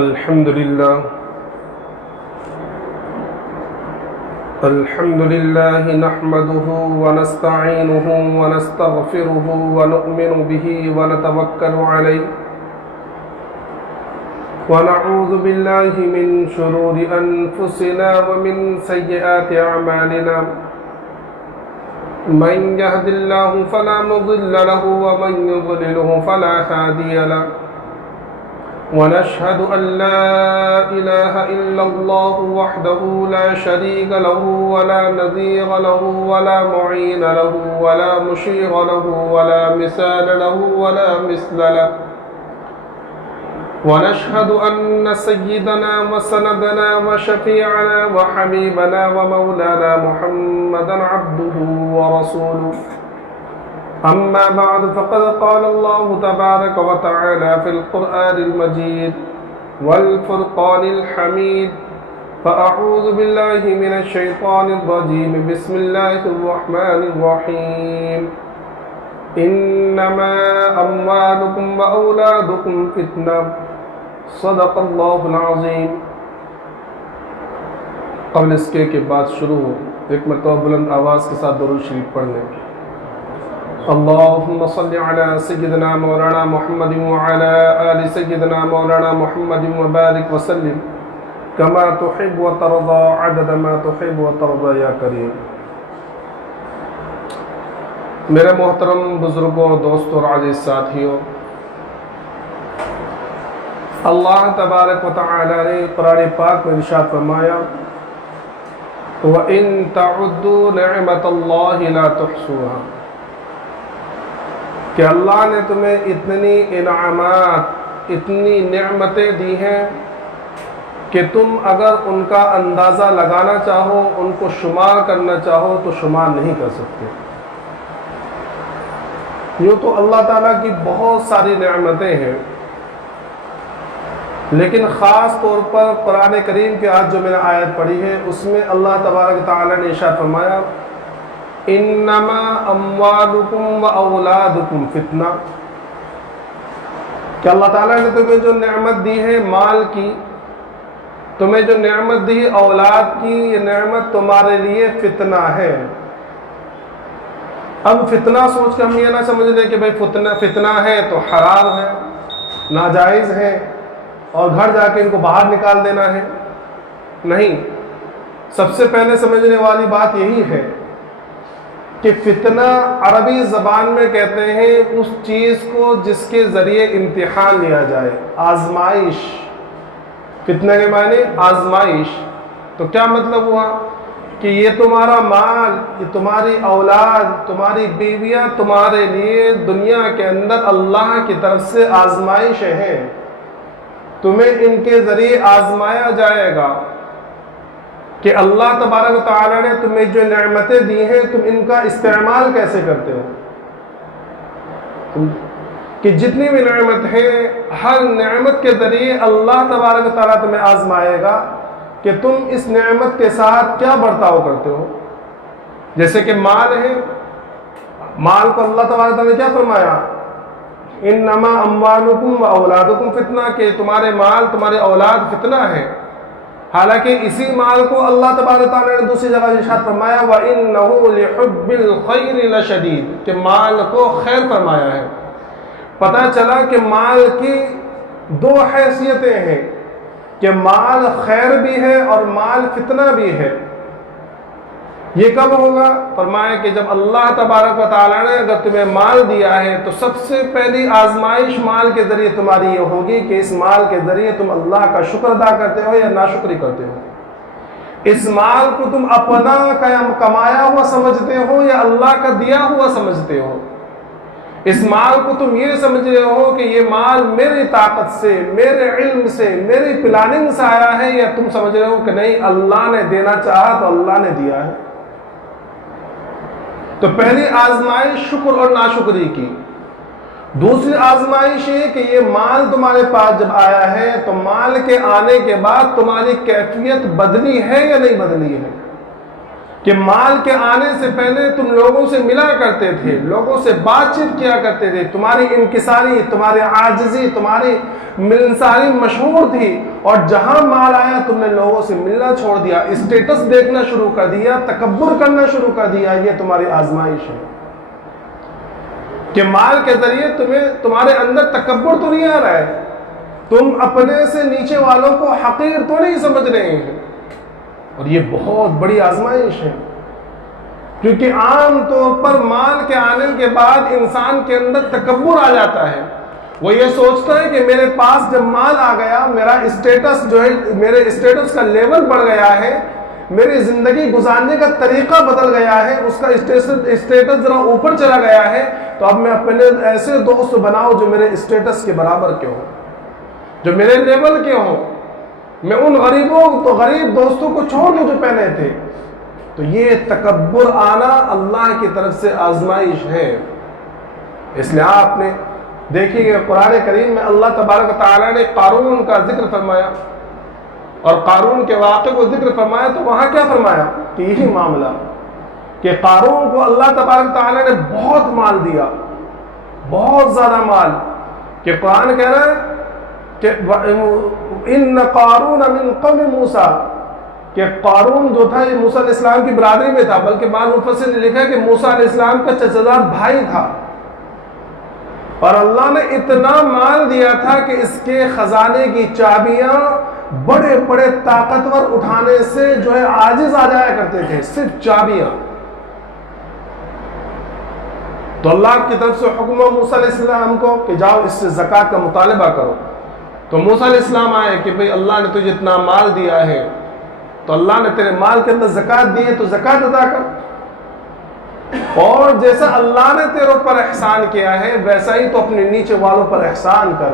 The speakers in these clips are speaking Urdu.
الحمد لله نحمده ونستعينه ونستغفره ونؤمن به ونتوكل عليه ونعوذ بالله من شرور أنفسنا ومن سيئات أعمالنا من يهد الله فلا مضل له ومن يضلله فلا هادي له ونشهد أن لا إله إلا الله وحده لا شريك له ولا نظير له ولا معين له ولا مشير له ولا مثال له ولا مثل له ونشهد أن سيدنا وسندنا وشفيعنا وحبيبنا ومولانا محمدا عبده ورسوله أما بعد فقد قال الله تبارك وتعالى في القرآن المجيد والفرقان الحميد فأعوذ بالله من الشيطان الرجيم بسم الله الرحمن الرحيم إنما أموالكم وأولادكم فتنة صدق الله العظيم. قبل اس کے بعد شروع ایک مرتبہ بلند آواز کے ساتھ درود شریف پڑھ لیں. اللهم صل على سيدنا مولانا محمد وعلى آل سيدنا مولانا محمد وبارك وسلم كما تحب وترضى عدد ما تحب وترضى يا کریم. میرے محترم بزرگوں، دوستوں اور عزیز ساتھیوں، اللہ تبارک و تعالی نے قرآن پاک میں ارشاد فرمایا وَإِن تَعُدُّوا نِعْمَةَ اللَّهِ لَا تُحْصُوهَا، کہ اللہ نے تمہیں اتنی انعامات، اتنی نعمتیں دی ہیں کہ تم اگر ان کا اندازہ لگانا چاہو، ان کو شمار کرنا چاہو تو شمار نہیں کر سکتے. یوں تو اللہ تعالیٰ کی بہت ساری نعمتیں ہیں، لیکن خاص طور پر قرآن کریم کی آج جو میں نے آیت پڑھی ہے اس میں اللہ تبارک تعالیٰ نے ارشاد فرمایا انما اموالکم و اولادکم فتنہ، کہ اللہ تعالیٰ نے تمہیں جو نعمت دی ہے مال کی، تمہیں جو نعمت دی اولاد کی، یہ نعمت تمہارے لیے فتنہ ہے. اب فتنہ سوچ کے ہم یہ نہ سمجھ لیں کہ بھئی فتنہ ہے تو حرام ہے، ناجائز ہے اور گھر جا کے ان کو باہر نکال دینا ہے. نہیں، سب سے پہلے سمجھنے والی بات یہی ہے کہ فتنہ عربی زبان میں کہتے ہیں اس چیز کو جس کے ذریعے امتحان لیا جائے، آزمائش. فتنہ کے معنی آزمائش. تو کیا مطلب ہوا کہ یہ تمہارا مال، یہ تمہاری اولاد، تمہاری بیویاں تمہارے لیے دنیا کے اندر اللہ کی طرف سے آزمائشیں ہیں، تمہیں ان کے ذریعے آزمایا جائے گا کہ اللہ تبارک و تعالیٰ نے تمہیں جو نعمتیں دی ہیں تم ان کا استعمال کیسے کرتے ہو. کہ جتنی بھی نعمت ہے، ہر نعمت کے ذریعے اللہ تبارک و تعالیٰ تمہیں آزمائے گا کہ تم اس نعمت کے ساتھ کیا برتاؤ کرتے ہو. جیسے کہ مال ہے، مال کو اللہ تبارک و تعالیٰ نے کیا فرمایا انما اموالکم و اولادکم فتنہ، کہ تمہارے مال، تمہارے اولاد فتنہ ہے. حالانکہ اسی مال کو اللہ تبارک تعالیٰ نے دوسری جگہ ارشاد فرمایا وَإِنَّهُ لِحُبِّ الْخَيْرِ لَشَدِيدٌ، کہ مال کو خیر فرمایا ہے. پتہ چلا کہ مال کی دو حیثیتیں ہیں، کہ مال خیر بھی ہے اور مال فتنہ بھی ہے. یہ کب ہوگا؟ فرمایا کہ جب اللہ تبارک و تعالیٰ نے اگر تمہیں مال دیا ہے تو سب سے پہلی آزمائش مال کے ذریعے تمہاری یہ ہوگی کہ اس مال کے ذریعے تم اللہ کا شکر ادا کرتے ہو یا ناشکری کرتے ہو. اس مال کو تم اپنا کمایا ہوا سمجھتے ہو یا اللہ کا دیا ہوا سمجھتے ہو. اس مال کو تم یہ سمجھ رہے ہو کہ یہ مال میری طاقت سے، میرے علم سے، میری پلاننگ سے آیا ہے، یا تم سمجھ رہے ہو کہ نہیں اللہ نے دینا چاہا تو اللہ نے دیا ہے. تو پہلی آزمائش شکر اور ناشکری کی. دوسری آزمائش یہ کہ یہ مال تمہارے پاس جب آیا ہے تو مال کے آنے کے بعد تمہاری کیفیت بدلی ہے یا نہیں بدلی ہے. کہ مال کے آنے سے پہلے تم لوگوں سے ملا کرتے تھے، لوگوں سے بات چیت کیا کرتے تھے، تمہاری انکساری، تمہاری عاجزی، تمہاری ملنساری مشہور تھی، اور جہاں مال آیا تم نے لوگوں سے ملنا چھوڑ دیا، اسٹیٹس دیکھنا شروع کر دیا، تکبر کرنا شروع کر دیا۔ یہ تمہاری آزمائش ہے کہ مال کے ذریعے تمہارے اندر تکبر تو نہیں آ رہا ہے، تم اپنے سے نیچے والوں کو حقیر تو نہیں سمجھ رہے ہیں، اور یہ بہت بڑی آزمائش ہے۔ کیونکہ عام طور پر مال کے آنے کے بعد انسان کے اندر تکبر آ جاتا ہے، وہ یہ سوچتا ہے کہ میرے پاس جب مال آ گیا، میرا اسٹیٹس جو ہے، میرے اسٹیٹس کا لیول بڑھ گیا ہے، میری زندگی گزارنے کا طریقہ بدل گیا ہے، اس کا اسٹیٹس ذرا اوپر چلا گیا ہے، تو اب میں اپنے ایسے دوست بناؤں جو میرے اسٹیٹس کے برابر کے ہوں، جو میرے لیول کے ہوں، میں ان غریب دوستوں کو چھوڑ دوں جو پہلے تھے۔ تو یہ تکبر آنا اللہ کی طرف سے آزمائش ہے۔ اس لیے آپ نے دیکھیے کہ قرآن کریم میں اللہ تبارک و تعالیٰ نے قارون کا ذکر فرمایا، اور قارون کے واقعے کو ذکر فرمایا، تو وہاں کیا فرمایا کہ یہی معاملہ کہ قارون کو اللہ تبارک و تعالیٰ نے بہت مال دیا، بہت زیادہ مال، کہ قرآن کہہ رہا ہے کہ ان قارون من قوم موسیٰ، کہ قارون جو تھا یہ موسیٰ علیہ السلام کی برادری میں تھا، بلکہ بعض مفسر نے لکھا ہے کہ موسیٰ علیہ السلام کا چچا زاد بھائی تھا، اور اللہ نے اتنا مال دیا تھا کہ اس کے خزانے کی چابیاں بڑے بڑے طاقتور اٹھانے سے جو ہے عاجز آ جایا کرتے تھے، صرف چابیاں۔ تو اللہ کی طرف سے حکم ہوا موسیٰ علیہ السلام کو کہ جاؤ اس سے زکوٰۃ کا مطالبہ کرو۔ تو موسیٰ علیہ السلام آئے کہ بھئی اللہ نے تجھے اتنا مال دیا ہے، تو اللہ نے تیرے مال کے اندر زکوٰۃ دی ہے، تو زکوٰۃ ادا کر، اور جیسا اللہ نے تیرے اوپر احسان کیا ہے ویسا ہی تو اپنے نیچے والوں پر احسان کر۔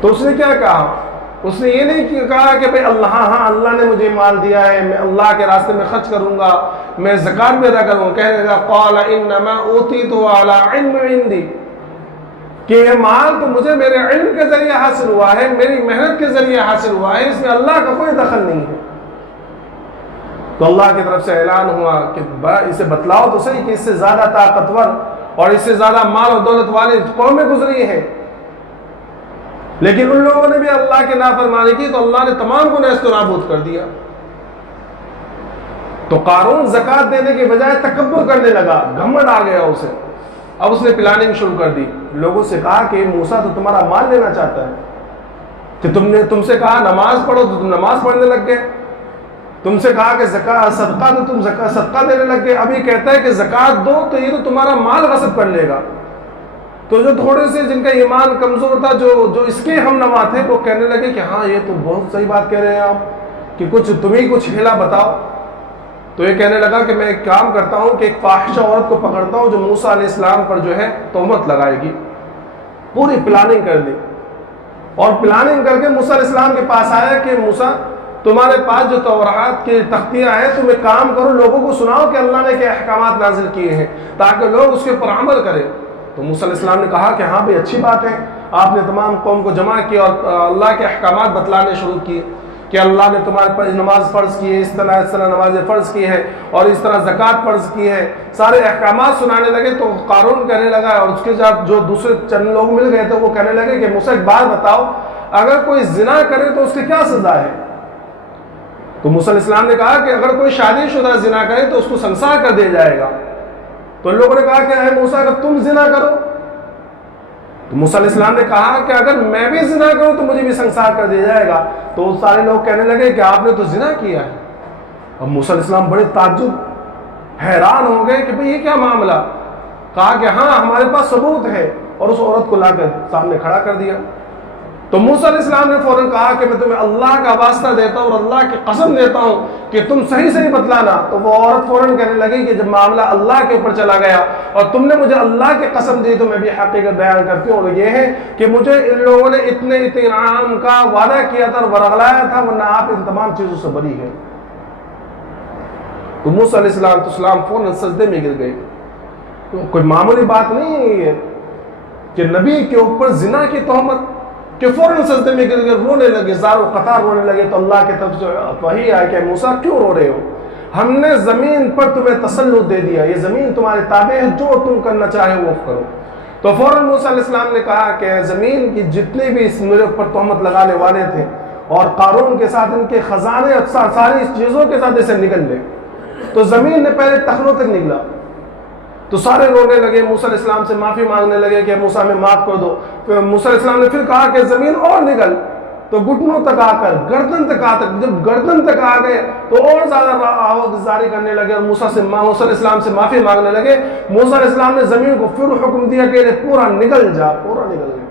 تو اس نے کیا کہا؟ اس نے یہ نہیں کہا کہ بھئی اللہ نے مجھے مال دیا ہے، میں اللہ کے راستے میں خرچ کروں گا، میں زکوٰۃ بھی ادا کروں گا۔ کہنے لگا قال انما اوتیتہ علی علم عندی، کہ یہ مال تو مجھے میرے علم کے ذریعے حاصل ہوا ہے، میری محنت کے ذریعے حاصل ہوا ہے، اس میں اللہ کا کوئی دخل نہیں ہے۔ تو اللہ کی طرف سے اعلان ہوا کہ اسے بتلاؤ تو صحیح کہ اس سے زیادہ طاقتور اور اس سے زیادہ مال و دولت والی قومیں گزری ہیں، لیکن ان لوگوں نے بھی اللہ کی نافرمانی کی تو اللہ نے تمام کو نیست و نابود کر دیا۔ تو قارون زکوٰۃ دینے کے بجائے تکبر کرنے لگا، گھمنڈ آ گیا اسے۔ اب اس نے پلاننگ شروع کر دی، لوگوں سے کہا کہ موسیٰ تو تمہارا مال لینا چاہتا ہے، کہ تم سے کہا نماز پڑھو تو تم نماز پڑھنے لگ گئے، تم سے کہا کہ صدقہ تو تم صدقہ دینے لگ گئے، اب یہ کہتا ہے کہ زکوٰۃ دو تو یہ تو تمہارا مال غصب کر لے گا۔ تو جو تھوڑے سے جن کا ایمان کمزور تھا، جو اس کے ہم نوا تھے، وہ کہنے لگے کہ ہاں یہ تو بہت صحیح بات کہہ رہے ہیں آپ، کہ تم ہی کچھ ہیلا بتاؤ۔ تو یہ کہنے لگا کہ میں ایک کام کرتا ہوں کہ ایک فاحشہ عورت کو پکڑتا ہوں جو موسیٰ علیہ السلام پر جو ہے تہمت لگائے گی۔ پوری پلاننگ کر دی، اور پلاننگ کر کے موسیٰ علیہ السلام کے پاس آیا کہ موسیٰ تمہارے پاس جو تورات کی تختیاں ہیں، تم ایک کام کرو، لوگوں کو سناؤ کہ اللہ نے کیا احکامات نازل کیے ہیں تاکہ لوگ اس کے اوپر عمل کریں۔ تو موسیٰ علیہ السلام نے کہا کہ ہاں بھئی اچھی بات ہے، آپ نے تمام قوم کو جمع کیا اور اللہ کے احکامات بتلانے شروع کیے کہ اللہ نے تمہارے پر نماز فرض کی ہے، اس طرح نماز فرض کی ہے، اور اس طرح زکوٰۃ فرض کی ہے، سارے احکامات سنانے لگے۔ تو قارون کہنے لگا، اور اس کے ساتھ جو دوسرے چند لوگ مل گئے تھے وہ کہنے لگے کہ موسیٰ ایک بات بتاؤ، اگر کوئی زنا کرے تو اس کی کیا سزا ہے؟ تو موسیٰ علیہ السلام نے کہا کہ اگر کوئی شادی شدہ زنا کرے تو اس کو سنسار کر دیا جائے گا۔ تو لوگوں نے کہا کہ اے موسیٰ اگر تم زنا کرو، تو موسیٰ علیہ السلام نے کہا کہ اگر میں بھی زنا کروں تو مجھے بھی سنسار کر دیا جائے گا۔ تو سارے لوگ کہنے لگے کہ آپ نے تو زنا کیا ہے۔ اب موسیٰ علیہ السلام بڑے تعجب حیران ہو گئے کہ بھئی یہ کیا معاملہ؟ کہا کہ ہاں ہمارے پاس ثبوت ہے، اور اس عورت کو لا کر سامنے کھڑا کر دیا۔ تو موسیٰ علیہ السلام نے فوراً کہا کہ میں تمہیں اللہ کا واسطہ دیتا ہوں اور اللہ کی قسم دیتا ہوں کہ تم صحیح بتلانا۔ تو وہ عورت فوراً کہنے لگی کہ جب معاملہ اللہ کے اوپر چلا گیا اور تم نے مجھے اللہ کی قسم دی تو میں بھی حقیقت بیان کرتی ہوں، اور یہ ہے کہ مجھے ان لوگوں نے اتنے انعام کا وعدہ کیا تھا اور ورغلایا تھا، ورنہ آپ ان تمام چیزوں سے بری ہے۔ تو موسیٰ علیہ السلام فوراً سجدے میں گر گئے۔ کوئی معمولی بات نہیں ہے یہ کہ نبی کے اوپر زنا کی تہمت، کہ فوراً سجدے میں گر گئے، رونے لگے، زار و قطار رونے لگے۔ تو اللہ کی طرف سے وحی آئی کہ موسیٰ کیوں رو رہے ہو؟ ہم نے زمین پر تمہیں تسلط دے دیا، یہ زمین تمہارے تابع ہے، جو تم کرنا چاہے وہ کرو۔ تو فوراً موسیٰ علیہ السلام نے کہا کہ زمین کی جتنے بھی اس میرے اوپر تہمت لگانے والے تھے اور قارون کے ساتھ ان کے خزانے ساری چیزوں کے ساتھ اسے نگل لے. تو زمین نے پہلے ٹخنوں تک نگلا تو سارے رونے لگے، موسیٰ علیہ السلام سے معافی مانگنے لگے کہ موسیٰ ہمیں معاف کر دو. پھر موسیٰ علیہ السلام نے پھر کہا کہ زمین اور نگل، تو گھٹنوں تک آ کر گردن تک جب گردن تک آ گئے تو اور زیادہ آوازاری کرنے لگے اور موسیٰ علیہ السلام سے معافی مانگنے لگے. موسیٰ علیہ السلام نے زمین کو پھر حکم دیا کہ پورا نگل جا، پورا نگل جا.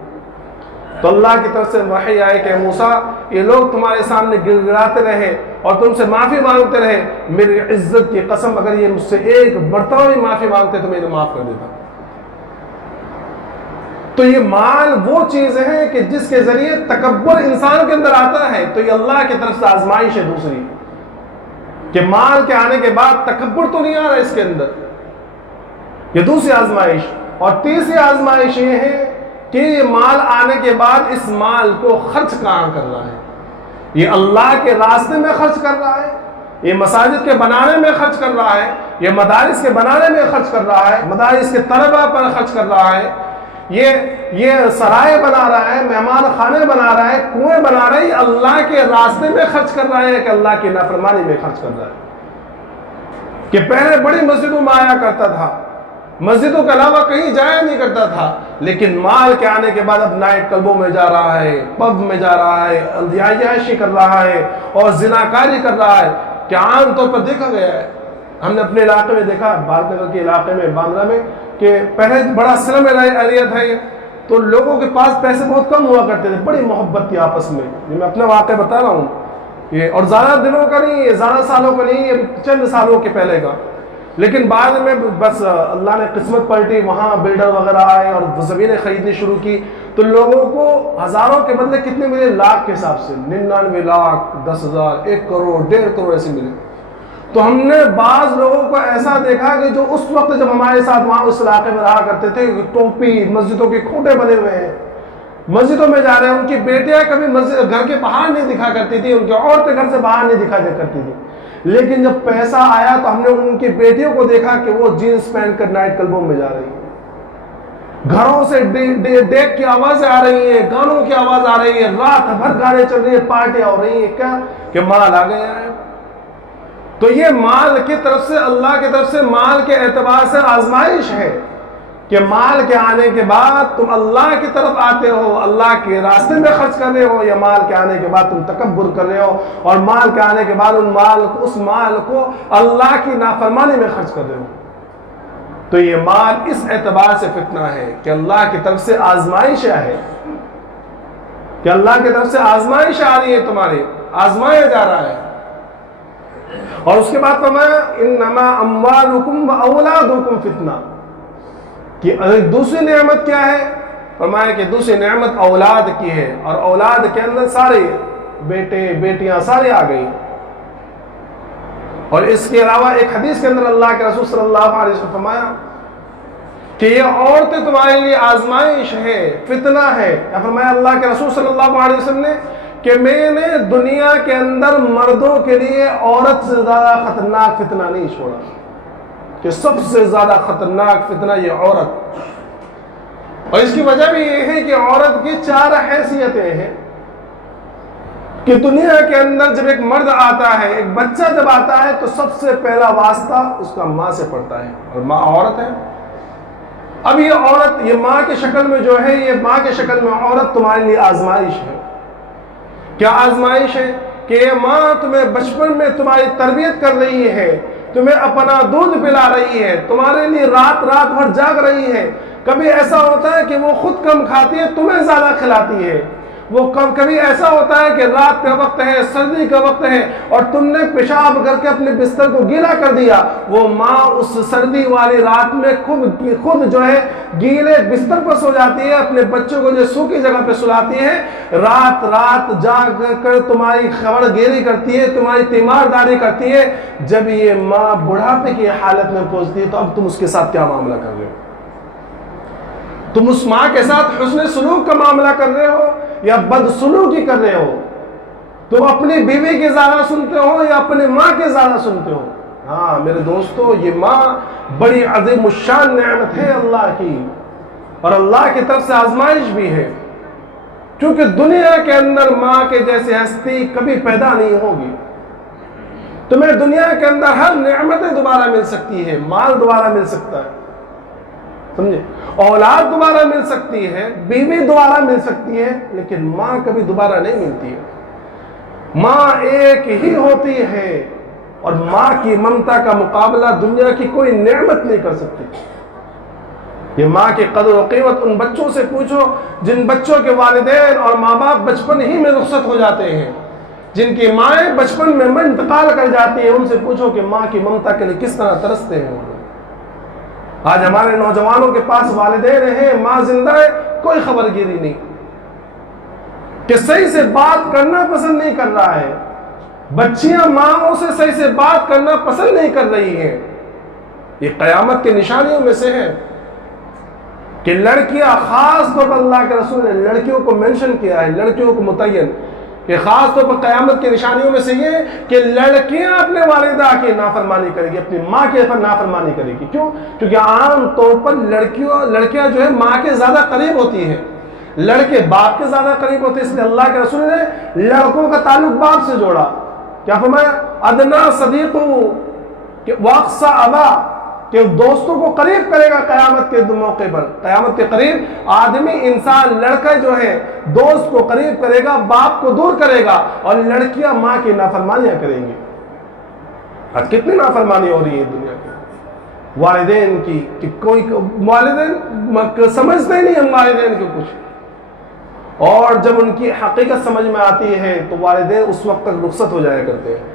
تو اللہ کی طرف سے وحی آئے کہ موسیٰ یہ لوگ تمہارے سامنے گر گراتے رہے اور تم سے معافی مانگتے رہے، میری عزت کی قسم اگر یہ مجھ سے ایک مرتبہ بھی معافی مانگتے تو میں انہیں معاف کر دیتا. تو یہ مال وہ چیز ہے کہ جس کے ذریعے تکبر انسان کے اندر آتا ہے. تو یہ اللہ کی طرف سے آزمائش ہے دوسری، کہ مال کے آنے کے بعد تکبر تو نہیں آ رہا اس کے اندر، یہ دوسری آزمائش. اور تیسری آزمائش یہ ہے کہ یہ مال آنے کے بعد اس مال کو خرچ کہاں کر رہا ہے. یہ اللہ کے راستے میں خرچ کر رہا ہے، یہ مساجد کے بنانے میں خرچ کر رہا ہے، یہ مدارس کے بنانے میں خرچ کر رہا ہے، مدارس کے طلبہ پر خرچ کر رہا ہے، یہ سرائے بنا رہا ہے، مہمان خانے بنا رہا ہے، کنویں بنا رہا ہے. یہ اللہ کے راستے میں خرچ کر رہا ہے کہ اللہ کی نافرمانی میں خرچ کر رہا ہے. کہ پہلے بڑی مسجدوں میں آیا کرتا تھا، مسجدوں کے علاوہ کہیں جایا نہیں کرتا تھا، لیکن مال کے آنے کے بعد اب نائٹ کلبوں میں جا رہا ہے، پب میں جا رہا ہے، عیاشی کر رہا ہے اور زناکاری کر رہا ہے. کہ عام طور پر دیکھا گیا ہے، ہم نے اپنے علاقے میں دیکھا، بال نگر کے علاقے میں، باندرا میں، کہ پہلے بڑا سلم ایریا تھا یہ، تو لوگوں کے پاس پیسے بہت کم ہوا کرتے تھے، بڑی محبت تھی آپس میں. یہ میں اپنا واقعہ بتا رہا ہوں یہ، اور زیادہ دنوں کا نہیں، یہ زیادہ سالوں کا نہیں، یہ چند سالوں کے پہلے کا. لیکن بعد میں بس اللہ نے قسمت پلٹی، وہاں بلڈر وغیرہ آئے اور زمینیں خریدنی شروع کی، تو لوگوں کو ہزاروں کے بدلے کتنے ملے؟ لاکھ کے حساب سے، 99 لاکھ، 10,000، 1 کروڑ، 1.5 کروڑ ایسے ملے. تو ہم نے بعض لوگوں کو ایسا دیکھا کہ جو اس وقت جب ہمارے ساتھ وہاں اس علاقے میں رہا کرتے تھے، ٹوپی، مسجدوں کے کھوٹے بنے ہوئے ہیں، مسجدوں میں جا رہے ہیں. ان کی بیٹیاں کبھی مسجد گھر کے باہر نہیں دکھا کرتی تھی، ان کی عورتیں گھر سے باہر نہیں دکھا کرتی تھی. لیکن جب پیسہ آیا تو ہم نے ان کی بیٹیوں کو دیکھا کہ وہ جینس پہن کر نائٹ کلبوں میں جا رہی ہیں، گھروں سے ڈیک کی آوازیں آ رہی ہیں، گانوں کی آواز آ رہی ہے، رات بھر گانے چل رہی ہیں، پارٹیاں ہو رہی ہیں. کیا کہ مال آ گیا ہے. تو یہ مال کی طرف سے، اللہ کی طرف سے مال کے اعتبار سے آزمائش ہے کہ مال کے آنے کے بعد تم اللہ کی طرف آتے ہو، اللہ کے راستے میں خرچ کر رہے ہو، یا مال کے آنے کے بعد تم تکبر کر رہے ہو اور مال کے آنے کے بعد اس مال کو اللہ کی نافرمانی میں خرچ کر رہے ہو. تو یہ مال اس اعتبار سے فتنہ ہے کہ اللہ کی طرف سے آزمائش ہے، کہ اللہ کی طرف سے آزمائش آ رہی ہے، تمہاری آزمایا جا رہا ہے. اور اس کے بعد فرمایا انما اموالکم واولادکم فتنہ، کہ دوسری نعمت کیا ہے؟ فرمایا کہ دوسری نعمت اولاد کی ہے، اور اولاد کے اندر سارے بیٹے بیٹیاں سارے آ گئی. اور اس کے علاوہ ایک حدیث کے اندر اللہ کے رسول صلی اللہ علیہ وسلم فرمایا کہ یہ عورتیں تمہارے لیے آزمائش ہے، فتنہ ہے. یا فرمایا اللہ کے رسول صلی اللہ علیہ وسلم نے کہ میں نے دنیا کے اندر مردوں کے لیے عورت سے زیادہ خطرناک فتنہ نہیں چھوڑا، کہ سب سے زیادہ خطرناک فتنہ یہ عورت. اور اس کی وجہ بھی یہ ہے کہ عورت کی 4 حیثیتیں ہیں، کہ دنیا کے اندر جب ایک مرد آتا ہے، ایک بچہ جب آتا ہے، تو سب سے پہلا واسطہ اس کا ماں سے پڑتا ہے، اور ماں عورت ہے. اب یہ عورت، یہ ماں کی شکل میں جو ہے، یہ ماں کی شکل میں عورت تمہارے لیے آزمائش ہے. کیا آزمائش ہے؟ کہ یہ ماں تمہیں بچپن میں تمہاری تربیت کر رہی ہے، تمہیں اپنا دودھ پلا رہی ہے، تمہارے لیے رات بھر جاگ رہی ہے. کبھی ایسا ہوتا ہے کہ وہ خود کم کھاتی ہے، تمہیں زیادہ کھلاتی ہے. وہ کبھی ایسا ہوتا ہے کہ رات کا وقت ہے، سردی کا وقت ہے، اور تم نے پیشاب کر کے اپنے بستر کو گیلا کر دیا. وہ ماں اس سردی والی رات میں خود جو ہے گیلے بستر پر سو جاتی ہے، اپنے بچوں کو جو سوکھی جگہ پہ سلاتی ہے، رات جاگ کر تمہاری خبر گیری کرتی ہے، تمہاری تیمارداری کرتی ہے. جب یہ ماں بڑھاپے کی حالت میں پہنچتی ہے تو اب تم اس کے ساتھ کیا معاملہ کر رہے ہو؟ تم اس ماں کے ساتھ حسن سلوک کا معاملہ کر رہے ہو یا بد سلوکی کر رہے ہو؟ تم اپنی بیوی کے زیادہ سنتے ہو یا اپنے ماں کے زیادہ سنتے ہو؟ ہاں میرے دوستو، یہ ماں بڑی عظیم الشان نعمت ہے اللہ کی. اور اللہ کی طرف سے آزمائش بھی ہے، کیونکہ دنیا کے اندر ماں کے جیسی ہستی کبھی پیدا نہیں ہوگی۔ تمہیں دنیا کے اندر ہر نعمتیں دوبارہ مل سکتی ہے، مال دوبارہ مل سکتا ہے، سمجھے، اولاد دوبارہ مل سکتی ہے، بیوی دوبارہ مل سکتی ہے، لیکن ماں کبھی دوبارہ نہیں ملتی ہے۔ ماں ایک ہی ہوتی ہے، اور ماں کی ممتا کا مقابلہ دنیا کی کوئی نعمت نہیں کر سکتی۔ یہ ماں کی قدر و قیمت ان بچوں سے پوچھو جن بچوں کے والدین اور ماں باپ بچپن ہی میں رخصت ہو جاتے ہیں، جن کی مائیں بچپن میں انتقال کر جاتی ہیں، ان سے پوچھو کہ ماں کی ممتا کے لیے کس طرح ترستے ہیں۔ آج ہمارے نوجوانوں کے پاس والدین ہیں، ماں زندہ ہے، کوئی خبر گیری نہیں، کہ صحیح سے بات کرنا پسند نہیں کر رہا ہے، بچیاں ماں سے صحیح سے بات کرنا پسند نہیں کر رہی ہیں۔ یہ قیامت کی نشانیوں میں سے ہے کہ لڑکیاں، خاص طور پر اللہ کے رسول نے لڑکیوں کو مینشن کیا ہے، لڑکیوں کو متعین کہ خاص طور پر قیامت کی نشانیوں میں سے یہ کہ لڑکیاں اپنے والدہ کی نافرمانی کرے گی، اپنی ماں کے نافرمانی کرے گی۔ کیوں؟ کیونکہ عام طور پر لڑکیاں جو ہے ماں کے زیادہ قریب ہوتی ہیں، لڑکے باپ کے زیادہ قریب ہوتے ہیں، اس لیے اللہ کے رسول نے لڑکوں کا تعلق باپ سے جوڑا۔ کیا فرمایا؟ ادنا صدیق واقصى ابا، کہ دوستوں کو قریب کرے گا قیامت کے موقع پر۔ قیامت کے قریب آدمی، انسان، لڑکا جو ہے دوست کو قریب کرے گا، باپ کو دور کرے گا، اور لڑکیاں ماں کی نافرمانیاں کریں گی۔ آج کتنی نافرمانی ہو رہی ہے دنیا کی والدین کی، کہ کوئی والدین سمجھتے نہیں ہم والدین کو کچھ، اور جب ان کی حقیقت سمجھ میں آتی ہے تو والدین اس وقت تک رخصت ہو جایا کرتے ہیں،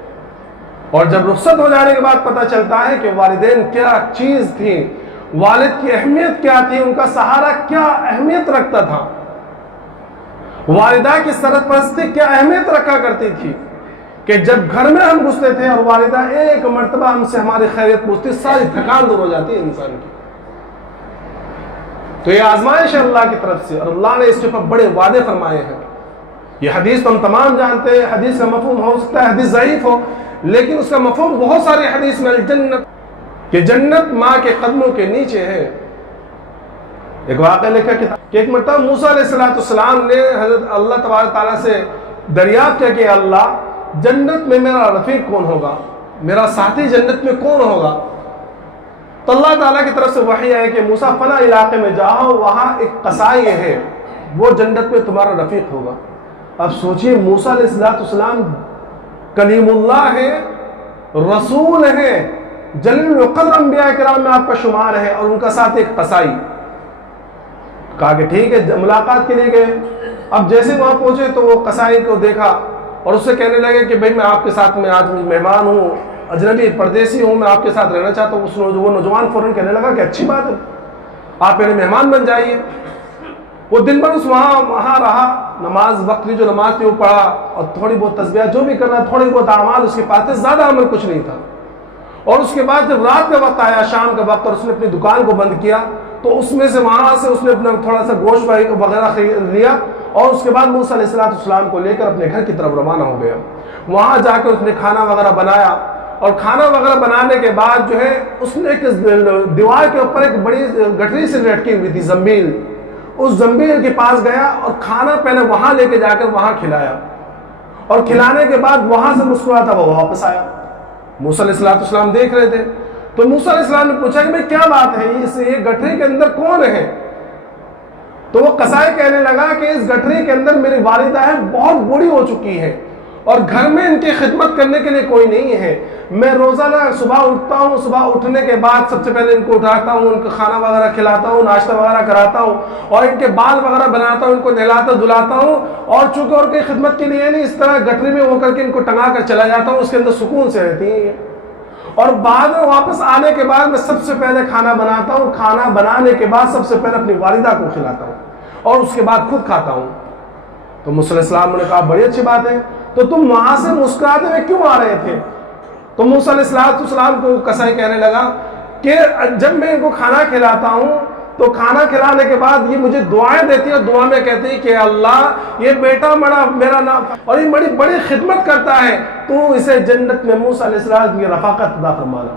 اور جب رخصت ہو جانے کے بعد پتہ چلتا ہے کہ والدین کیا چیز تھی، والد کی اہمیت کیا تھی، ان کا سہارا کیا اہمیت رکھتا تھا، والدہ کی سرپرستی کیا اہمیت رکھا کرتی تھی، کہ جب گھر میں ہم گھستے تھے اور والدہ ایک مرتبہ ہم سے ہماری خیریت پوچھتی، ساری تھکان دور ہو جاتی ہے انسان کی۔ تو یہ آزمائش ہے اللہ کی طرف سے، اور اللہ نے اس کے اوپر بڑے وعدے فرمائے ہیں۔ یہ حدیث تو ہم تمام جانتے ہیں، حدیث کا مفہوم ہو سکتا ہے حدیث ضعیف ہو، لیکن اس کا مفہوم بہت ساری حدیث میں الجنت، کہ جنت ماں کے قدموں کے نیچے ہے۔ ایک واقعہ لکھا کہ ایک مرتبہ موسیٰ علیہ السلام نے حضرت اللہ تبارک تعالیٰ سے دریافت کیا کہ اللہ، جنت میں میرا رفیق کون ہوگا، میرا ساتھی جنت میں کون ہوگا؟ تو اللہ تعالیٰ کی طرف سے وحی ہے کہ موسیٰ فلاں علاقے میں جاؤ، وہاں ایک قصائی ہے، وہ جنت میں تمہارا رفیق ہوگا۔ اب سوچئے موسیٰ علیہ السلام کلیم اللہ ہے، رسول ہے، جلیل القدر انبیاء کرام میں آپ کا شمار ہے، اور ان کا ساتھ ایک قصائی۔ کہا کہ ٹھیک ہے، ملاقات کے لیے گئے۔ اب جیسے وہاں پہنچے تو وہ قصائی کو دیکھا اور اس سے کہنے لگے کہ بھئی میں آپ کے ساتھ میں آج مہمان ہوں، اجنبی پردیسی ہوں، میں آپ کے ساتھ رہنا چاہتا ہوں۔ وہ نوجوان فوراً کہنے لگا کہ اچھی بات ہے، آپ میرے مہمان بن جائیے۔ وہ دن بھر وہاں رہا، نماز وقت کی جو نماز تھی وہ پڑھا، اور تھوڑی بہت تسبیحات جو بھی کرنا، تھوڑی بہت اعمال اس کے پاس تھے، زیادہ عمل کچھ نہیں تھا۔ اور اس کے بعد جب رات کا وقت آیا، شام کا وقت، اور اس نے اپنی دکان کو بند کیا، تو اس میں سے وہاں سے اس نے اپنا تھوڑا سا گوشت وغیرہ خرید لیا، اور اس کے بعد موسیٰ علیہ السلام کو لے کر اپنے گھر کی طرف روانہ ہو گیا۔ وہاں جا کر اس نے کھانا وغیرہ بنایا، اور کھانا وغیرہ بنانے کے بعد جو ہے اس نے ایک دیوار کے اوپر ایک بڑی گٹری سے لٹکی ہوئی تھی زنبیل، اس زنبیل کے پاس گیا اور کھانا پہلے وہاں لے کے جا کر وہاں کھلایا، اور کھلانے کے بعد وہاں سے مسکرا تھا وہ واپس آیا۔ موسیٰ علیہ السلام دیکھ رہے تھے، تو موسیٰ علیہ السلام نے پوچھا کہ بھئی کیا بات ہے، یہ گٹری کے اندر کون ہے؟ تو وہ قصائی کہنے لگا کہ اس گٹری کے اندر میری والدہ ہے، بہت بوڑھی ہو چکی ہے، اور گھر میں ان کی خدمت کرنے کے لیے کوئی نہیں ہے۔ میں روزانہ صبح اٹھتا ہوں، صبح اٹھنے کے بعد سب سے پہلے ان کو اٹھاتا ہوں، ان کو کھانا وغیرہ کھلاتا ہوں، ناشتہ وغیرہ کراتا ہوں، اور ان کے بال وغیرہ بناتا ہوں، ان کو نہلاتا دھلاتا ہوں، اور چونکہ اور کوئی خدمت کے لیے نہیں، اس طرح گٹری میں ہو کر کے ان کو ٹنگا کر چلا جاتا ہوں، اس کے اندر سکون سے رہتی ہیں۔ اور بعد میں واپس آنے کے بعد میں سب سے پہلے کھانا بناتا ہوں، کھانا بنانے کے بعد سب سے پہلے اپنی والدہ کو کھلاتا ہوں، اور اس کے بعد خود کھاتا ہوں۔ تو موسیٰ علیہ السلام نے کہا بڑی اچھی بات ہے، تو تم وہاں سے مسکراتے ہوئے کیوں آ رہے تھے؟ تو موسیٰ علیہ السلام کو قصائی کہنے لگا کہ جب میں ان کو کھانا کھلاتا ہوں تو کھانا کھلانے کے بعد یہ مجھے دعائیں دیتی ہے، دعا میں کہتی ہے کہ اللہ یہ بیٹا میرا نام اور یہ بڑی خدمت کرتا ہے، تو اسے جنت میں موسیٰ علیہ السلام کی رفاقت عطا فرمانا۔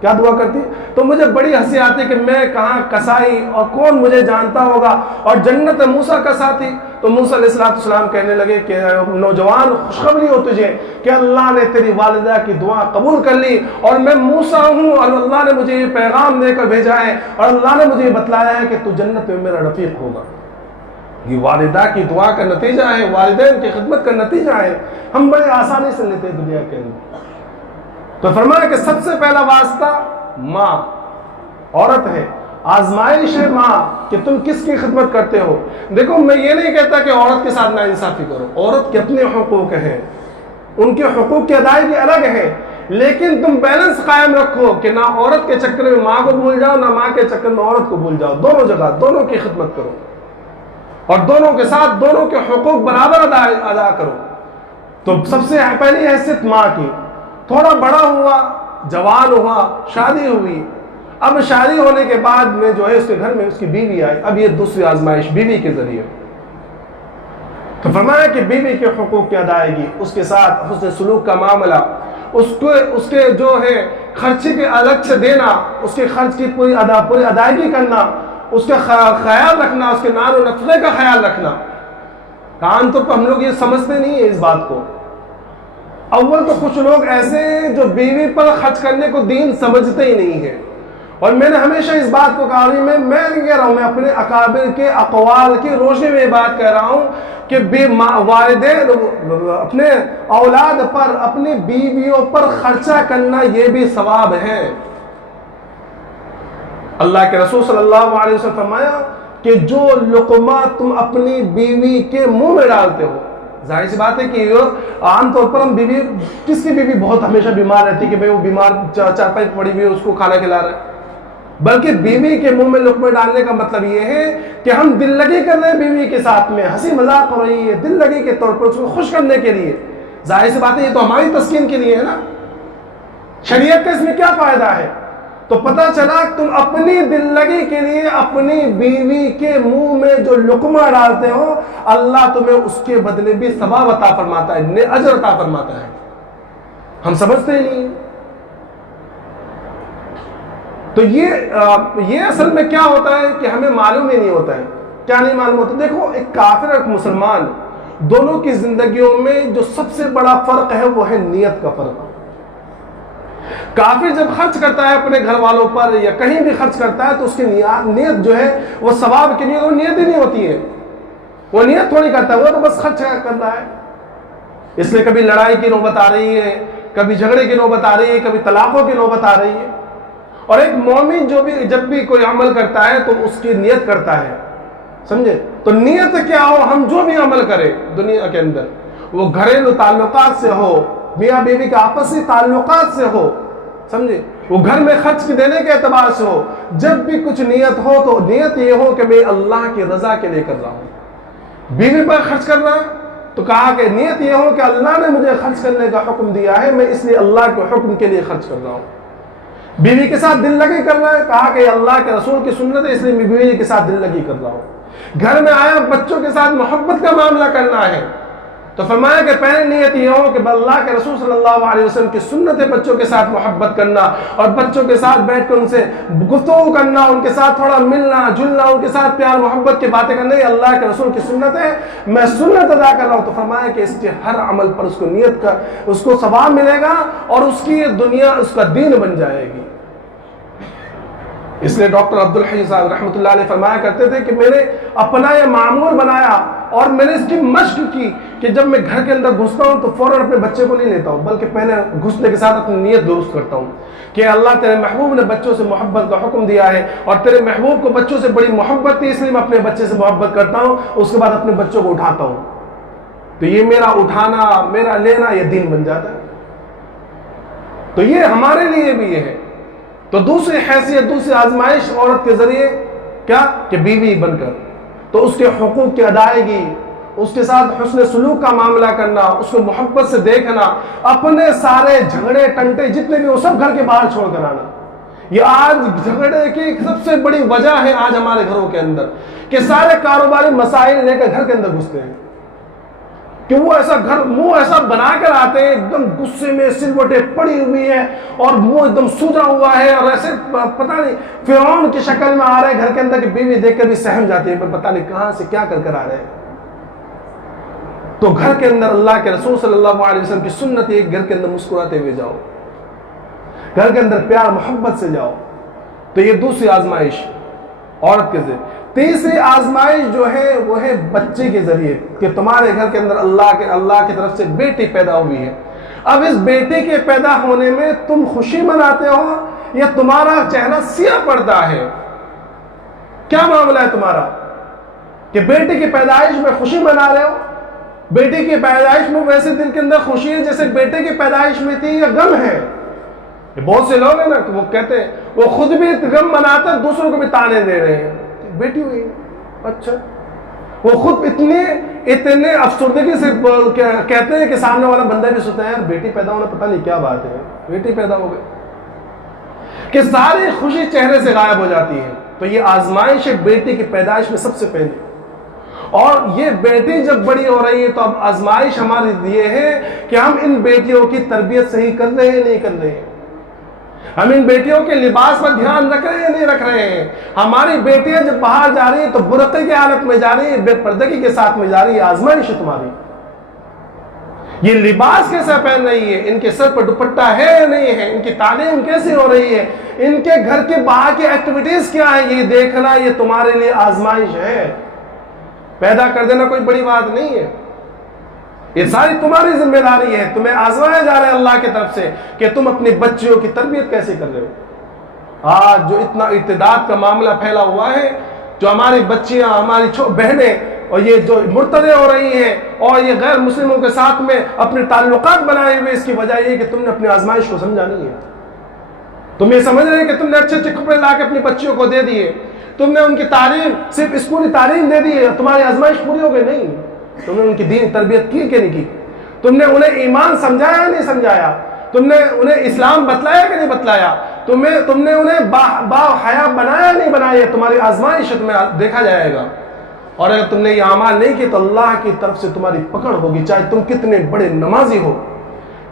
کیا دعا کرتی؟ تو مجھے بڑی ہنسی آتی کہ میں کہاں کسائی اور کون مجھے جانتا ہوگا، اور جنت موسیٰ کا ساتھی۔ تو موسیٰ علیہ السلام کہنے لگے کہ نوجوان خوشخبری ہو تجھے کہ اللہ نے تیری والدہ کی دعا قبول کر لی، اور میں موسیٰ ہوں اور اللہ نے مجھے یہ پیغام دے کر بھیجا ہے، اور اللہ نے مجھے یہ بتلایا ہے کہ تو جنت میں میرا رفیق ہوگا۔ یہ والدہ کی دعا کا نتیجہ ہے، والدین کی خدمت کا نتیجہ ہے، ہم بڑے آسانی سے لیتے ہیں دنیا کے اندر۔ تو فرمایا کہ سب سے پہلا واسطہ ماں، عورت ہے، آزمائش ہے ماں کہ تم کس کی خدمت کرتے ہو۔ دیکھو میں یہ نہیں کہتا کہ عورت کے ساتھ ناانصافی کرو، عورت کے اپنے حقوق ہیں، ان کے حقوق کی ادائیگی الگ ہے، لیکن تم بیلنس قائم رکھو کہ نہ عورت کے چکر میں ماں کو بھول جاؤ، نہ ماں کے چکر میں عورت کو بھول جاؤ، دونوں جگہ دونوں کی خدمت کرو، اور دونوں کے ساتھ دونوں کے حقوق برابر ادا کرو۔ تو سب سے پہلی حیثیت ماں کی۔ تھوڑا بڑا ہوا، جوان ہوا، شادی ہوئی، اب شادی ہونے کے بعد میں جو ہے اس کے گھر میں اس کی بیوی آئی، اب یہ دوسری آزمائش بیوی کے ذریعے۔ تو فرمایا کہ بیوی کے حقوق کی ادائیگی، اس کے ساتھ حسن سلوک کا معاملہ، اس کے جو ہے خرچے کے الگ سے دینا، اس کے خرچ کی پوری ادائیگی کرنا، اس کا خیال رکھنا، اس کے نان و نفقے کا خیال رکھنا۔ عام طور پر ہم لوگ یہ سمجھتے نہیں ہیں اس بات کو۔ اول تو کچھ لوگ ایسے ہیں جو بیوی پر خرچ کرنے کو دین سمجھتے ہی نہیں ہیں، اور میں نے ہمیشہ اس بات کو کہا، میں نہیں کہہ رہا ہوں، میں اپنے اکابر کے اقوال کی روشنی میں یہ بات کہہ رہا ہوں کہ والدین اپنے اولاد پر، اپنی بیویوں پر خرچہ کرنا یہ بھی ثواب ہے۔ اللہ کے رسول صلی اللہ علیہ وسلم فرمایا کہ جو لقمہ تم اپنی بیوی کے منہ میں ڈالتے ہو، ظاہر سی بات ہے کہ عام طور پر ہم بیوی، کس کی بیوی بہت ہمیشہ بیمار رہتی کہ بھئی وہ بیمار چارپائی پڑی ہوئی ہے، اس کو کھانا کھلا رہا ہے، بلکہ بیوی کے منہ میں لقمے ڈالنے کا مطلب یہ ہے کہ ہم دل لگی کر رہے ہیں بیوی کے ساتھ میں، ہنسی مذاق ہو رہی ہے دل لگی کے طور پر اس کو خوش کرنے کے لیے۔ ظاہر سی بات ہے یہ تو ہماری تسکین کے لیے ہے نا، شریعت کا اس میں کیا فائدہ ہے؟ تو پتہ چلا تم اپنی دل لگی کے لیے اپنی بیوی کے منہ میں جو لقمہ ڈالتے ہو، اللہ تمہیں اس کے بدلے بھی ثواب عطا فرماتا ہے، اجر عطا فرماتا ہے۔ ہم سمجھتے ہی نہیں۔ تو یہ اصل میں کیا ہوتا ہے کہ ہمیں معلوم ہی نہیں ہوتا ہے۔ کیا نہیں معلوم ہوتا؟ دیکھو، ایک کافر اور ایک مسلمان، دونوں کی زندگیوں میں جو سب سے بڑا فرق ہے وہ ہے نیت کا فرق۔ کافر جب خرچ کرتا ہے اپنے گھر والوں پر یا کہیں بھی خرچ کرتا ہے تو اس کی نیت جو ہے وہ ثواب کے لیے، وہ نیت ہی نہیں ہوتی ہے، وہ نیت تھوڑی کرتا ہے، وہ تو بس خرچ کر رہا ہے۔ اس لیے کبھی لڑائی کی نوبت آ رہی ہے، کبھی جھگڑے کی نوبت آ رہی ہے، کبھی طلاقوں کی نوبت آ رہی ہے۔ اور ایک مومن جب بھی کوئی عمل کرتا ہے تو اس کی نیت کرتا ہے، سمجھے؟ تو نیت کیا ہو، ہم جو بھی عمل کریں دنیا کے اندر، وہ گھریلو تعلقات سے ہو، میاں بیوی کے آپسی تعلقات سے ہو، سمجھے، وہ گھر میں خرچ دینے کے اعتبار سے ہو، جب بھی کچھ نیت ہو تو نیت یہ ہو کہ میں اللہ کی رضا کے لیے کر رہا ہوں۔ بیوی پر خرچ کرنا تو کہا کہ نیت یہ ہو کہ اللہ نے مجھے خرچ کرنے کا حکم دیا ہے، میں اس لیے اللہ کے حکم کے لیے خرچ کر رہا ہوں۔ بیوی کے ساتھ دل لگی کرنا ہے، کہا کہ اللہ کے رسول کی سنت ہے اس لیے میں بیوی کے ساتھ دل لگی کر رہا ہوں۔ گھر میں آیا بچوں کے ساتھ محبت کا معاملہ کرنا ہے تو فرمایا کہ پہلے نیت یہ ہو کہ اللہ کے رسول صلی اللہ علیہ وسلم کی سنت ہے بچوں کے ساتھ محبت کرنا، اور بچوں کے ساتھ بیٹھ کر ان سے گفتگو کرنا، ان کے ساتھ تھوڑا ملنا جلنا، ان کے ساتھ پیار محبت کی باتیں کرنا، یہ اللہ کے رسول کی سنت ہے، میں سنت ادا کر رہا ہوں۔ تو فرمایا کہ اس کے ہر عمل پر اس کو نیت کا اس کو ثواب ملے گا، اور اس کی دنیا اس کا دین بن جائے گی۔ اس لیے ڈاکٹر عبدالحی صاحب رحمۃ اللہ علیہ فرمایا کرتے تھے کہ میں نے اپنا یہ معمول بنایا اور میں نے اس کی مشق کی کہ جب میں گھر کے اندر گھستا ہوں تو فوراً اپنے بچے کو نہیں لیتا ہوں، بلکہ پہلے گھسنے کے ساتھ اپنی نیت درست کرتا ہوں کہ اللہ تیرے محبوب نے بچوں سے محبت کا حکم دیا ہے، اور تیرے محبوب کو بچوں سے بڑی محبت تھی، اس لیے میں اپنے بچے سے محبت کرتا ہوں، اس کے بعد اپنے بچوں کو اٹھاتا ہوں۔ تو یہ میرا اٹھانا، میرا لینا، یہ دین بن جاتا ہے۔ تو یہ ہمارے لیے بھی یہ ہے۔ تو دوسری حیثیت، دوسری آزمائش عورت کے ذریعے کیا کہ بیوی بن کر تو اس کے حقوق کی ادائیگی، اس کے ساتھ حسن سلوک کا معاملہ کرنا، اس کو محبت سے دیکھنا، اپنے سارے جھگڑے ٹنٹے جتنے بھی وہ سب گھر کے باہر چھوڑ کر آنا۔ یہ آج جھگڑے کی سب سے بڑی وجہ ہے آج ہمارے گھروں کے اندر کہ سارے کاروباری مسائل لے کر گھر کے اندر گھستے ہیں۔ کہ وہ ایسا گھر منہ ایسا بنا کر آتے ہیں، ایک دم غصے میں، سلوٹیں پڑی ہوئی ہیں اور منہ ایک دم سوجا ہوا ہے، اور ایسے پتہ نہیں فرعون کی شکل میں آ رہے ہیں گھر کے اندر کہ بیوی دیکھ کر بھی سہم جاتی ہے، پتہ نہیں کہاں سے کیا کر آ رہے ہیں۔ تو گھر کے اندر اللہ کے رسول صلی اللہ علیہ وسلم کی سنت ہے، گھر کے اندر مسکراتے ہوئے جاؤ، گھر کے اندر پیار محبت سے جاؤ۔ تو یہ دوسری آزمائش عورت کے ذریعے۔ تیسری آزمائش جو ہے وہ ہے بچے کے ذریعے، کہ تمہارے گھر کے اندر اللہ کی طرف سے بیٹی پیدا ہوئی ہے۔ اب اس بیٹے کے پیدا ہونے میں تم خوشی مناتے ہو یا تمہارا چہرہ سیاہ پڑتا ہے؟ کیا معاملہ ہے تمہارا کہ بیٹے کی پیدائش میں خوشی منا رہے ہو؟ بیٹے کی پیدائش میں ویسے دل کے اندر خوشی ہے جیسے بیٹے کی پیدائش میں تھی، یا غم ہے؟ بہت سے لوگ ہیں نا کہ وہ کہتے ہیں وہ خود بھی غم مناتے ہیں، دوسروں کو بھی تانے دے رہے ہیں، بیٹی ہوئی، اچھا وہ خود اتنے افسردگی سے کہتے ہیں کہ سامنے والا بندہ بھی سوچتا ہے یار بیٹی پیدا ہونا پتہ نہیں کیا بات ہے، بیٹی پیدا ہو گئی، کہ ساری خوشی چہرے سے غائب ہو جاتی ہے۔ تو یہ آزمائش ہے بیٹی کی پیدائش میں سب سے پہلے، اور یہ بیٹی جب بڑی ہو رہی ہے تو اب آزمائش ہمارے لیے ہے کہ ہم ان بیٹیوں کی تربیت صحیح کر رہے ہیں نہیں کر رہے ہیں، ہم ان بیٹیوں کے لباس پر دھیان رکھ رہے ہیں نہیں رکھ رہے ہیں۔ ہماری بیٹیاں جب باہر جا رہی ہیں تو برقعے کی حالت میں جا رہی ہیں، بے پردگی کے ساتھ میں جا رہی ہے، آزمائش ہے تمہاری۔ یہ لباس کیسا پہن رہی ہے، ان کے سر پر دوپٹہ ہے یا نہیں ہے، ان کی تعلیم کیسی ہو رہی ہے، ان کے گھر کے باہر کی ایکٹیویٹیز کیا ہے، یہ دیکھنا یہ تمہارے لیے آزمائش ہے۔ پیدا کر دینا کوئی بڑی بات نہیں ہے، یہ ساری تمہاری ذمہ داری ہے، تمہیں آزمایا جا رہا ہے اللہ کی طرف سے کہ تم اپنی بچیوں کی تربیت کیسے کر رہے ہو۔ آج جو اتنا ارتداد کا معاملہ پھیلا ہوا ہے، جو ہماری بچیاں، ہماری بہنیں اور یہ جو مرتدے ہو رہی ہیں اور یہ غیر مسلموں کے ساتھ میں اپنے تعلقات بنائے ہوئے، اس کی وجہ یہ کہ تم نے اپنی آزمائش کو سمجھا نہیں ہے۔ تم یہ سمجھ رہے ہیں کہ تم نے اچھے اچھے کپڑے لا کے اپنی بچیوں کو دے دیے، تم نے ان کی تعلیم صرف اسکولی تعلیم دے دی ہے، تمہاری آزمائش پوری ہو گئی نہیں، تم نے ان کی دین تربیت کی کہ نہیں کی، تم نے انہیں ایمان سمجھایا یا نہیں سمجھایا، تم نے انہیں اسلام بتلایا کہ نہیں بتلایا، تم نے انہیں با حیا بنایا نہیں بنایا، تمہاری آزمائش تمہیں دیکھا جائے گا۔ اور اگر تم نے یہ اعمال نہیں کیے تو اللہ کی طرف سے تمہاری پکڑ ہوگی، چاہے تم کتنے بڑے نمازی ہو،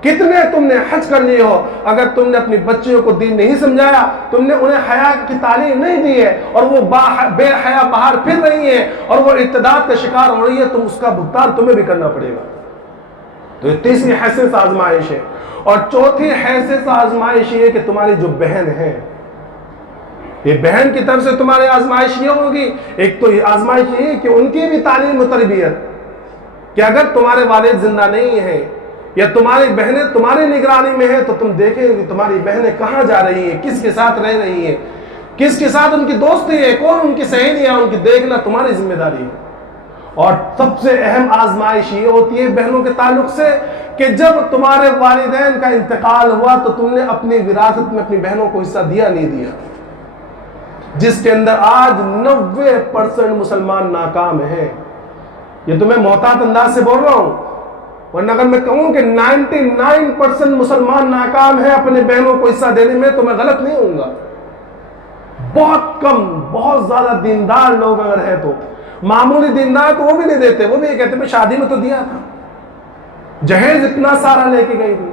کتنے تم نے حج کر لیے ہو، اگر تم نے اپنی بچیوں کو دین نہیں سمجھایا، تم نے انہیں حیا کی تعلیم نہیں دی ہے اور وہ بے حیا باہر پھر رہی ہیں اور وہ ارتداد کا شکار ہو رہی ہے، تم اس کا بھگتان تمہیں بھی کرنا پڑے گا۔ تو یہ تیسری حیثیت آزمائش ہے۔ اور چوتھی حیثیت آزمائش یہ کہ تمہاری جو بہن ہے، یہ بہن کی طرف سے تمہاری آزمائش یہ ہوگی، ایک تو یہ آزمائش یہ کہ ان کی بھی تعلیم و تربیت، کہ اگر تمہارے والد زندہ نہیں ہیں یا تمہاری بہنیں تمہاری نگرانی میں ہیں تو تم دیکھیں کہ تمہاری بہنیں کہاں جا رہی ہیں، کس کے ساتھ رہ رہی ہیں، کس کے ساتھ ان کی دوستی ہے، کون ان کی سہیلی ہے، ان کی دیکھنا تمہاری ذمہ داری ہے۔ اور سب سے اہم آزمائش یہ ہوتی ہے بہنوں کے تعلق سے کہ جب تمہارے والدین کا انتقال ہوا تو تم نے اپنی وراثت میں اپنی بہنوں کو حصہ دیا نہیں دیا، جس کے اندر آج 90% مسلمان ناکام ہیں۔ یہ تو میں محتاط انداز سے بول رہا ہوں، ورنہ اگر میں کہوں کہ 99% مسلمان ناکام ہیں اپنے بہنوں کو حصہ دینے میں تو میں غلط نہیں ہوں گا۔ بہت کم، بہت زیادہ دیندار لوگ اگر ہیں تو، معمولی دیندار تو وہ بھی نہیں دیتے، وہ بھی یہ کہتے ہیں شادی میں تو دیا تھا، جہیز اتنا سارا لے کے گئی تھی،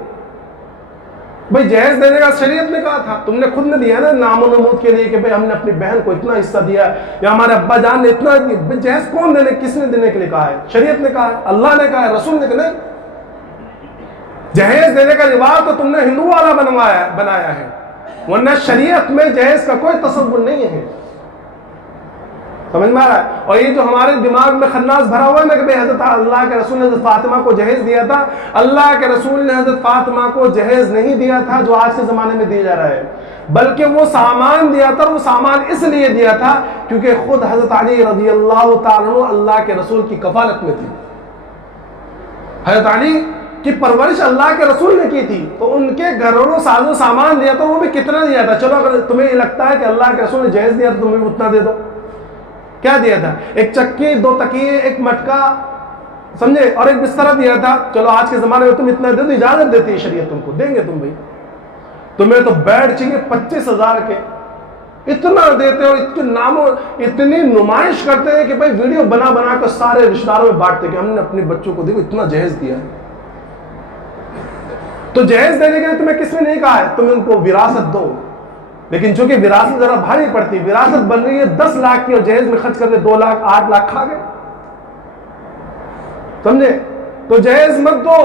بھئی جہیز دینے کا شریعت نے کہا تھا، تم نے خود نے دیا نا نام و نمود کے لیے کہ بھئی ہم نے اپنی بہن کو اتنا حصہ دیا یا ہمارے ابا جان نے اتنا دیا۔ جہیز کون دینے، کس نے دینے کے لیے کہا ہے؟ شریعت نے کہا ہے، اللہ نے کہا ہے، رسول نے کہا نہیں۔ جہیز دینے کا رواج تو تم نے ہندو والا بنایا ہے، ورنہ شریعت میں جہیز کا کوئی تصور نہیں ہے۔ سمجھ میں آ رہا ہے؟ اور یہ جو ہمارے دماغ میں خناس بھرا ہوا ہے نا کہ بھئی حضرت اللہ کے رسول نے حضرت فاطمہ کو جہیز دیا تھا، اللہ کے رسول نے حضرت فاطمہ کو جہیز نہیں دیا تھا جو آج کے زمانے میں دیا جا رہا ہے، بلکہ وہ سامان دیا تھا، اور وہ سامان اس لیے دیا تھا کیونکہ خود حضرت علی رضی اللہ تعالیٰ عنہ اللہ کے رسول کی کفالت میں تھی۔ حضرت علی کی پرورش اللہ کے رسول نے کی تھی، تو ان کے گھروں ساز و سامان دیا تھا، وہ بھی کتنا دیا تھا؟ چلو اگر تمہیں یہ لگتا ہے کہ اللہ کے رسول نے جہیز دیا تو تمہیں بھی اتنا دے دو۔ کیا دیا تھا؟ ایک چکی، 2 تکیے، ایک مٹکا، سمجھے، اور ایک بستر دیا تھا۔ چلو آج کے زمانے میں تم اتنا دے دو، اجازت دیتی ہے شریعت، تم کو دیں گے، تم بھائی تمہیں تو بیڈ چاہیے 25,000 کے، اتنا دیتے اور اتنی نمائش کرتے ہیں کہ بھائی ویڈیو بنا بنا کر سارے رشتہ داروں میں بانٹتے کہ ہم نے اپنے بچوں کو دیکھو اتنا جہیز دیا ہے. تو جہیز دینے کے لیے تمہیں کس نے نہیں کہا ہے تم ان کو وراثت دو، لیکن چونکہ وراثت ذرا بھاری پڑتی، وراثت بن رہی ہے 10 لاکھ کی اور جہیز میں خرچ کر کے 2 لاکھ 8 لاکھ کھا گئے. سمجھے؟ تو جہیز مت دو،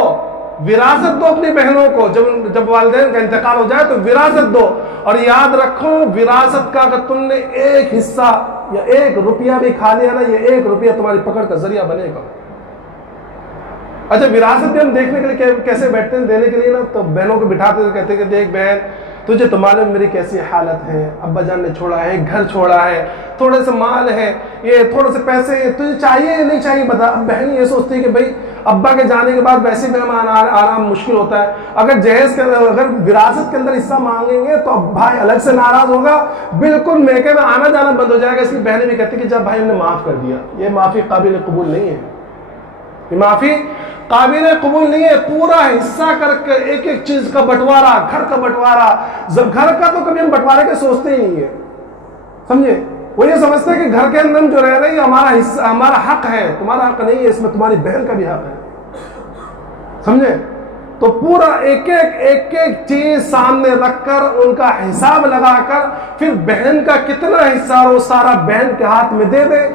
وراثت دو اپنی بہنوں کو. جب والدین کا انتقال ہو جائے تو وراثت دو. اور یاد رکھو وراثت کا اگر تم نے ایک حصہ یا 1 روپیہ بھی کھا لیا نا، یہ 1 روپیہ تمہاری پکڑ کا ذریعہ بنے گا. اچھا وراثت بھی ہم دیکھنے کے لیے کیسے بیٹھتے ہیں دینے کے لیے نا، تو بہنوں کو بٹھاتے ہیں کہتے ہیں کہ دیکھ بہن تجھے تو معلوم میری کیسی حالت ہے، ابا جان نے چھوڑا ہے، گھر چھوڑا ہے، تھوڑے سے مال ہے، یہ تھوڑے سے پیسے تجھے چاہیے یا نہیں چاہیے بتا. اب بہن یہ سوچتی ہے کہ بھائی ابا کے جانے کے بعد ویسے بھی ہمارا آرام مشکل ہوتا ہے، اگر جہیز کے اگر وراثت کے اندر حصہ مانگیں گے تو اب بھائی الگ سے ناراض ہوگا، بالکل میکے میں آنا جانا بند ہو جائے گا. اس لیے بہنیں بھی کہتی کہ جب بھائی ہم نے معاف کر دیا. یہ معافی قابل قبول نہیں ہے، یہ معافی قابل قبول نہیں ہے. پورا حصہ کر کے ایک ایک چیز کا بٹوارا، گھر کا بٹوارا، گھر کا تو کبھی ہم بٹوارے کے سوچتے ہی نہیں ہے. سمجھے؟ وہ یہ سمجھتے ہیں کہ گھر کے اندر جو رہ رہی ہے ہمارا حصہ، ہمارا حق ہے، تمہارا حق نہیں ہے، اس میں تمہاری بہن کا بھی حق ہے. سمجھے؟ تو پورا ایک ایک چیز سامنے رکھ کر ان کا حساب لگا کر پھر بہن کا کتنا حصہ وہ سارا بہن کے ہاتھ میں دے دے.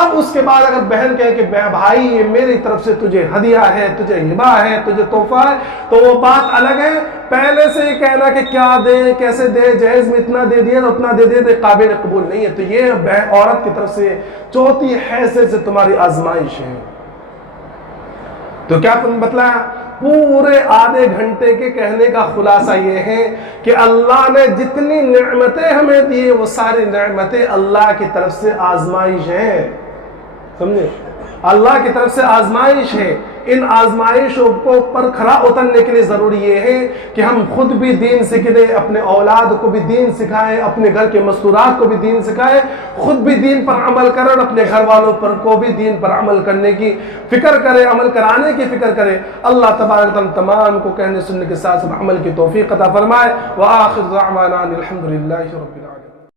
اب اس کے بعد اگر بہن کہے کہ بھائی یہ میری طرف سے تجھے ہدیہ ہے، تجھے ہبہ ہے، تجھے تحفہ ہے، تو وہ بات الگ ہے. پہلے سے یہ کہنا کہ کیا دے، کیسے دے، جہیز میں اتنا دے دیا تو اتنا دے دیا تو قابل قبول نہیں ہے. تو یہ عورت کی طرف سے چوتھی حیثیت سے تمہاری آزمائش ہے. تو کیا تم بتلایا؟ پورے آدھے گھنٹے کے کہنے کا خلاصہ یہ ہے کہ اللہ نے جتنی نعمتیں ہمیں دی وہ ساری نعمتیں اللہ کی طرف سے آزمائش ہے. سمجھے؟ اللہ کی طرف سے آزمائش ہے. ان آزمائشوں کو پر کھرا اترنے کے لیے ضروری یہ ہے کہ ہم خود بھی دین سیکھ لیں، اپنے اولاد کو بھی دین سکھائیں، اپنے گھر کے مستورات کو بھی دین سکھائیں، خود بھی دین پر عمل کریں اور اپنے گھر والوں پر کو بھی دین پر عمل کرنے کی فکر کریں، عمل کرانے کی فکر کریں. اللہ تبارک تعالیٰ تمام کو کہنے سننے کے ساتھ عمل کی توفیق عطا فرمائے. وآخر دعوانا الحمدللہ رب العالمین.